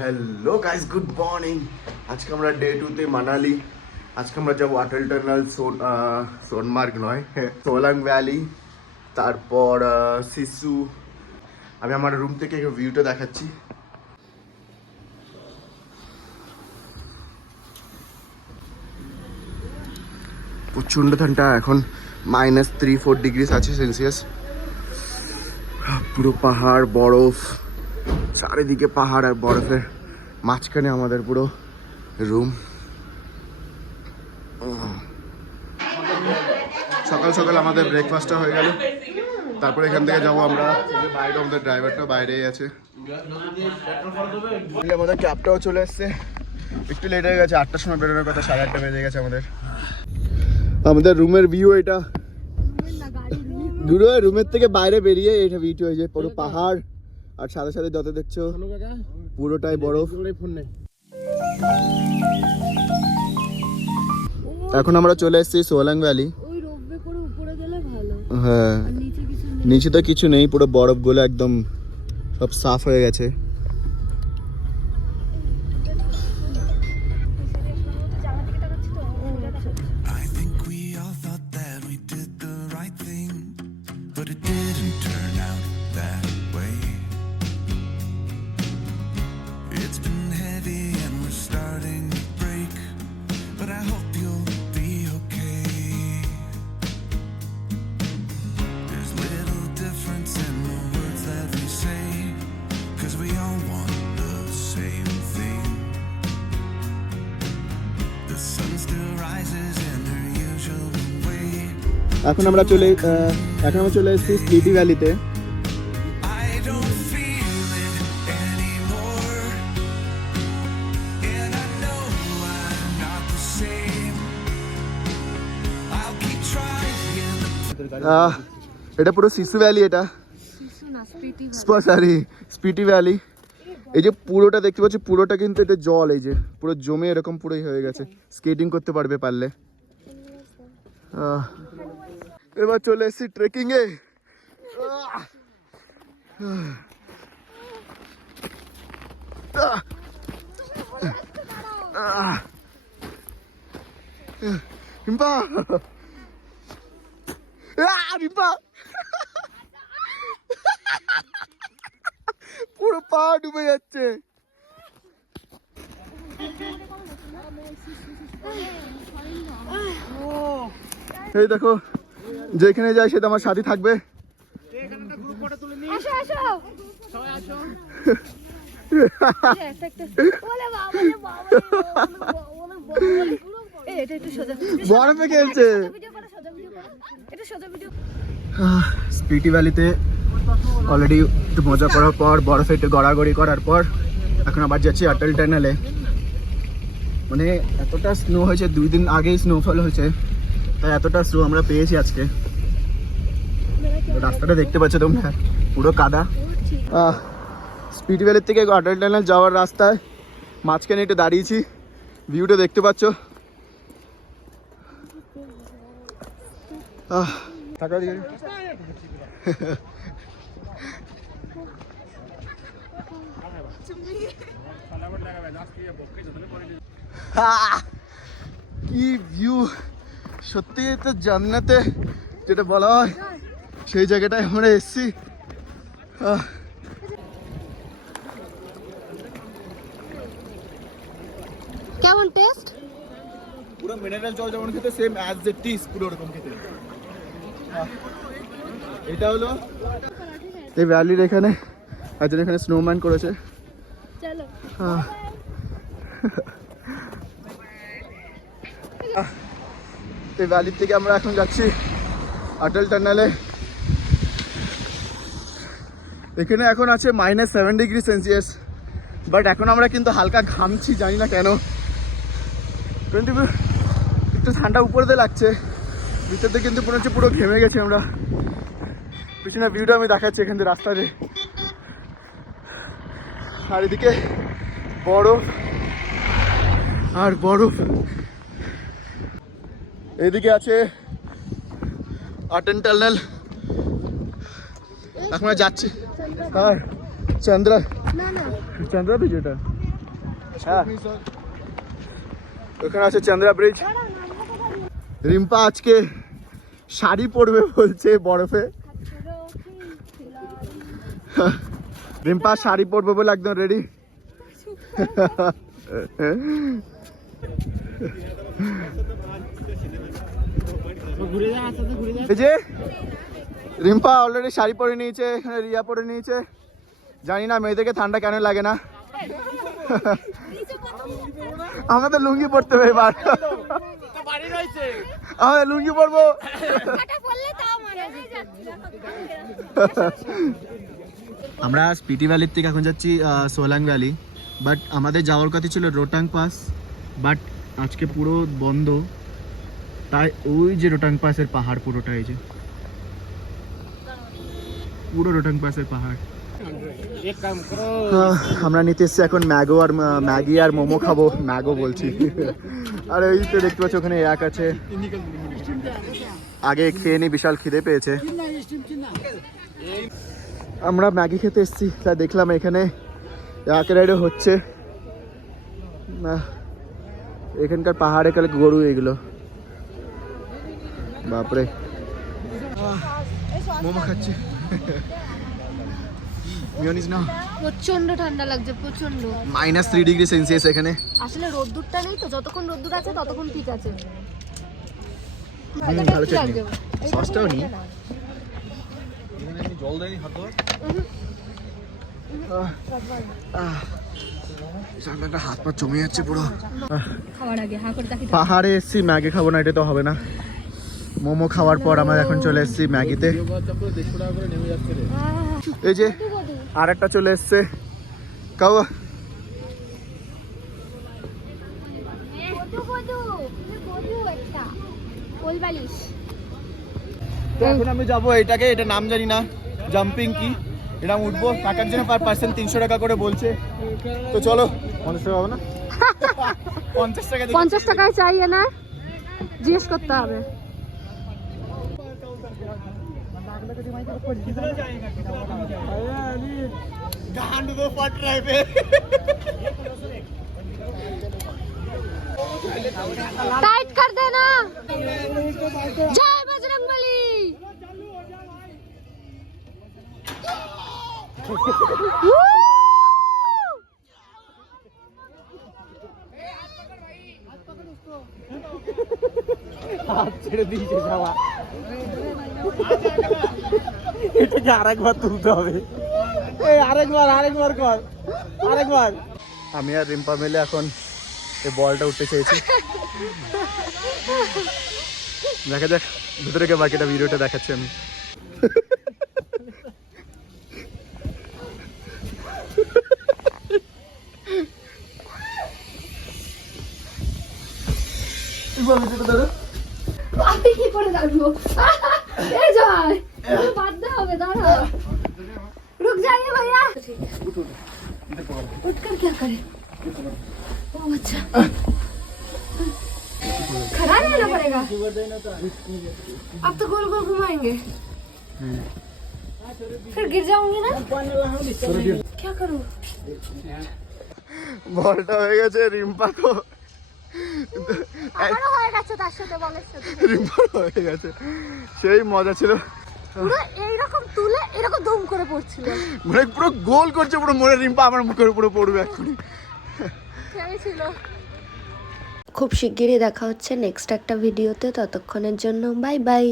Hello guys, good morning. আজকে আমরা day 2 তে মানালি। আজকে আমরা যাবো অটল টানেল, সোনমার্গ নয়, সোলাং ভ্যালি, তারপর সিসু। আমি আমার রুম থেকে ভিউটা দেখাচ্ছি। প্রচণ্ড ঠান্ডা, এখন -3-4 ডিগ্রি আছে সেলসিয়াস। পুরো পাহাড়, বরফ, চারিদিকে পাহাড় আর বরফের মাঝখানে আমাদের পুরো রুম। সকাল সকাল আমাদের ব্রেকফাস্টটা হয়ে গেল। তারপরে এখান থেকে যাবো আমরা, বাইরে আমাদের ড্রাইভারটা বাইরেই আছে। আমাদের ক্যাবটাও চলে এসছে, একটু লেট হয়ে গেছে। 8টার সময় বেরোনোর কথা, 8:30 বেজে গেছে আমাদের রুমের ভিউ এটা। রুমের থেকে বাইরে বেরিয়ে এটা ভিউ হয়ে যায় পুরো পাহাড়, আর সাথে সাথে যত দেখছো পুরোটাই বরফ। এখন আমরা চলে এসেছি সোলাং ভ্যালি। হ্যাঁ, নিচে তো কিছু নেই, পুরো বরফগুলো একদম সব সাফ হয়ে গেছে। এখন আমরা চলে এসেছি স্পিটি ভ্যালিতে। এটা পুরো সিসু ভ্যালি, এটা সরি স্পিটি ভ্যালি। এই যে পুরোটা দেখতে পাচ্ছি, পুরোটা কিন্তু এটা জল, এই যে পুরো জমে এরকম পুরোই হয়ে গেছে। স্কেটিং করতে পারবে পারলে। এবার চলে এসেছি ট্রেকিং এ। পুরো পা ডুবে যাচ্ছে। এই দেখো, যেখানে যাই সেটা আমার সাথে থাকবে। বরফে খেলছে। স্পিটি ভ্যালিতে অলরেডি একটু মজা করার পর, বরফে একটু গড়াগড়ি করার পর এখন আবার যাচ্ছি অটল টানেলে। মানে এতটা স্নো হয়েছে, 2 দিন আগেই স্নোফল হয়েছে, তাই এতটা স্নো আমরা পেয়েছি আজকে। রাস্তাটা দেখতে পাচ্ছ তোমরা, পুরো কাদা। স্পিটি ভ্যালির থেকে অটল টানেল যাওয়ার রাস্তায় মাঝখানে একটু দাঁড়িয়েছি, ভিউটা দেখতে পাচ্ছ। কি ভিউ, সত্যি তো জান্নাতে যেটা বলা হয় সেই জায়গাটায় আমরা এসেছি। কেমন টেস্ট? পুরো মিনারেল জল যেমন খেতে, সেম অ্যাজ ইট ইজ পুরো ওরকম খেতে। এটা হলো এই ভ্যালির এখানে একজন এখানে স্নোম্যান করেছে। চলো এই ভ্যালির থেকে আমরা এখন যাচ্ছি অটল টানেলে। এখানে এখন আছে -7 ডিগ্রি সেলসিয়াস, বাট এখন আমরা কিন্তু হালকা ঘামছি, জানি না কেন। কিন্তু একটু ঠান্ডা উপরে দিয়ে লাগছে, ভিতরতে কিন্তু মনে হচ্ছে পুরো ঘেমে গেছি আমরা। পিছনে ভিউটা আমি দেখাচ্ছি এখান থেকে রাস্তাতে, আর এদিকে বরফ আর বরফ। এদিকে আছে অটল টানেল, এখন যাচ্ছি। আর চন্দ্রা, না চন্দ্রা ব্রিজ, এটা হ্যাঁ ওখানে আছে চন্দ্রা ব্রিজ। রিম্পা আজকে শাড়ি পরবে বলছে বরফে। রিম্পা শাড়ি পরবে বলে একদম রেডি। এই যে রিম্পা অলরেডি শাড়ি পরে নিয়েছে, এখানে রিয়া পরে নিয়েছে। জানি না মেয়েদেরকে ঠান্ডা কেন লাগে না। আমাদের লুঙ্গি পরতে হবে এবার, আমাদের লুঙ্গি পরবো। আমরা স্পিটি ভ্যালির থেকে এখন যাচ্ছি সোলাং ভ্যালি, বাট আমাদের যাওয়ার কথা ছিল রোটাং পাস, বাট আজকে পুরো বন্ধ। তাই ওই যে রোটাং পাসের পাহাড় পুরোটা, এই যে পুরো রোটাং পাসের পাহাড়। আমরা নিতে এসছি এখন ম্যাগি আর মোমো খাবো। ম্যাগো বলছি। আর এই তো দেখতে পাচ্ছি ওখানে এক আছে, আগে খেয়ে নি, বিশাল খিদে পেয়েছে। আমরা ম্যাগি খেতে এসছি, তা দেখলাম এখানে এক রাইডে হচ্ছে। এখানকার পাহাড়ে কালে গরু এগুলো, বাপরে। মোমো খাচ্ছি। মিওনিজ না, প্রচন্ড ঠান্ডা লাগছে, প্রচন্ড। -3 ডিগ্রি সেলসিয়াস এখানে। আসলে রোদ্দুরটা নেই তো, যতক্ষণ রোদ্দুর আছে ততক্ষণ ঠিক আছে। ভালো চাটনি, সসটাও নি। জল দেয়নি হাত ধোয়া? হাত পা জমে যাচ্ছে পুরো। খাওয়ার আগে হা করে তাকিয়ে পাহাড়ে এসছি, ম্যাগি খাবো না, এটা তো হবে না। মোমো খাওয়ার পর আমরা এখন চলে এসেছি ম্যাগিতে। 150 টাকা করে নেমে যাচ্ছে রে। এই যে আর একটা চলে এসছে কাউ। এখন আমি যাবো এটাকে, এটা নাম জানি না, জাম্পিং কি, এটা উঠবো। টাকার জন্য পার পার্সন 300 টাকা করে বলছে। তো চলো। 50 টাকা হবে না? 50 টাকা। 50 টাকায় চাইয়ে না, জিজ্ঞেস করতে হবে। टाइट कर देना। जय बजरंगबली। হাত ছেড়ে দিয়েছে যাওয়া। এটাকে আরেকবার তুলতে হবে। এই আরেকবার কর, আরেকবার। আমি আর রিম্পা মিলে এখন এই বলটা উঠতে চেয়েছি। দেখা যাক ভিতরে কে, বাকিটা ভিডিওটা দেখাচ্ছি আমি। আমি কি করে রাখবো? এই জয় বাদ দে, হবে দাঁড়া, रुक जाइए भैया। उठकर क्या करे? ओ अच्छा, खड़ा रहना पड़ेगा। अब तो गोल गोल घुमाएंगे, फिर गिर जाऊंगी ना। क्या करूं? বলটা হয়ে গেছে, রিম্পা তো আমারও হয়ে গেছে, তার সাথে বলের সাথে। রিম্পার হয়ে গেছে, সেই মজা ছিল। পুরো এইরকম তুলে এরকম দম করে পড়ছিল, মানে পুরো গোল করছে পুরো, মনে রিম্পা আমার মুখের উপরে পড়বে এক্ষুনি। ছিল। খুব শিগগিরই দেখা হচ্ছে নেক্সট একটা ভিডিওতে, ততক্ষণের জন্য বাই বাই।